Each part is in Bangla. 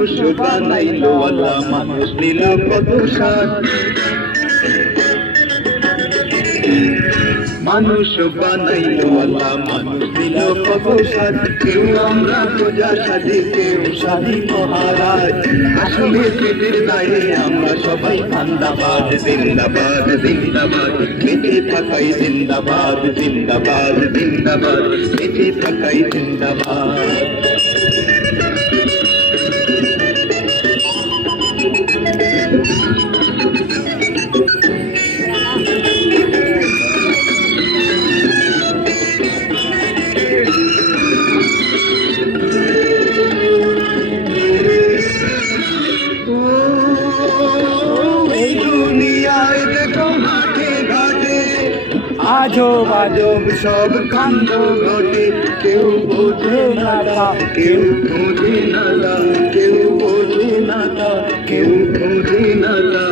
মানুষ বানাইলো আল্লাহ, মানুষ নিল কত স্বাদ। মানুষ বানাইলো আল্লাহ, মানুষ দিল কত স্বাদ। কেউ আমরা প্রজা সাজি, কেউ সাজি মহারাজ। আসলে পেটের দায়ে আমরা সবাই জিন্দাবাদ, জিন্দাবাদ, জিন্দাবাদ। বেঁচে থাকাই জিন্দাবাদ, জিন্দাবাদ, জিন্দাবাদ। বেঁচে থাকাই জিন্দাবাদ। আজব আজব সব কাণ্ড ঘটে, কেউ বোঝে না তা, কেউ বোঝে না তা, কেউ বোঝে না তা, কেউ বোঝে না তা।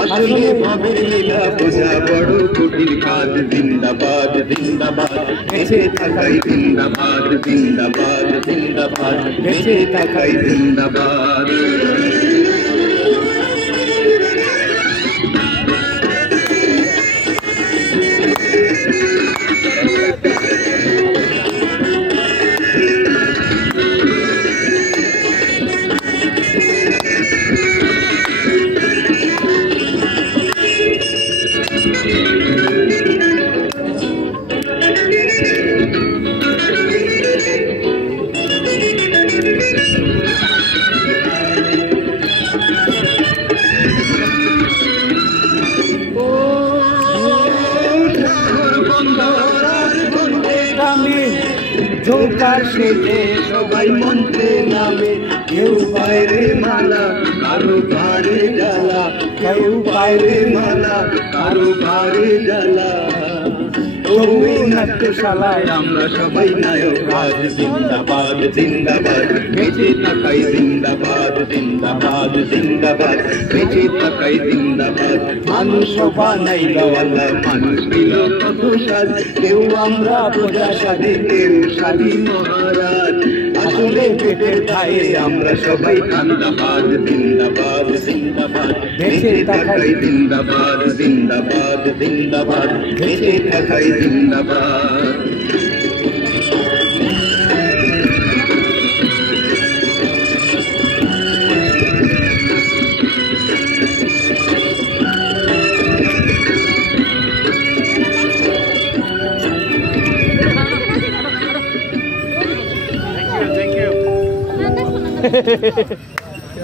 আসলে ভাবে লীলা বোঝা বড় কঠিন কাজ। জিন্দাবাদ, জিন্দাবাদ। বেঁচে থাকাই জিন্দাবাদ, জিন্দাবাদ, জিন্দাবাদ। বেঁচে থাকাই জিন্দাবাদ। জোকার সেজে সবাই মন্ত্রে নামে, কেউ বাইরে মালা, কারো বারে জ্বালা, কেউ বাইরে মালা, কারো বারে জ্বালা। ওই নাট্যশালায় আমরা সবাই নায়ক আজ। জিন্দাবাদ, জিন্দাবাদ। বেঁচে থাকাই জিন্দাবাদ, জিন্দাবাদ, জিন্দাবাদ। বেঁচে থাকাই জিন্দাবাদ। মানুষ বানাইলো আল্লাহ, মানুষ দিল কত স্বাদ। কেউ আমরা প্রজা সাজি, কেউ সাজি মহারাজ। আসলে পেটের দায়ে আমরা সবাই জিন্দাবাদ, জিন্দাবাদ, জিন্দাবাদ। বেঁচে থাকাই জিন্দাবাদ, জিন্দাবাদ, জিন্দাবাদ। বেঁচে থাকাই জিন্দাবাদ।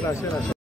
Thank you.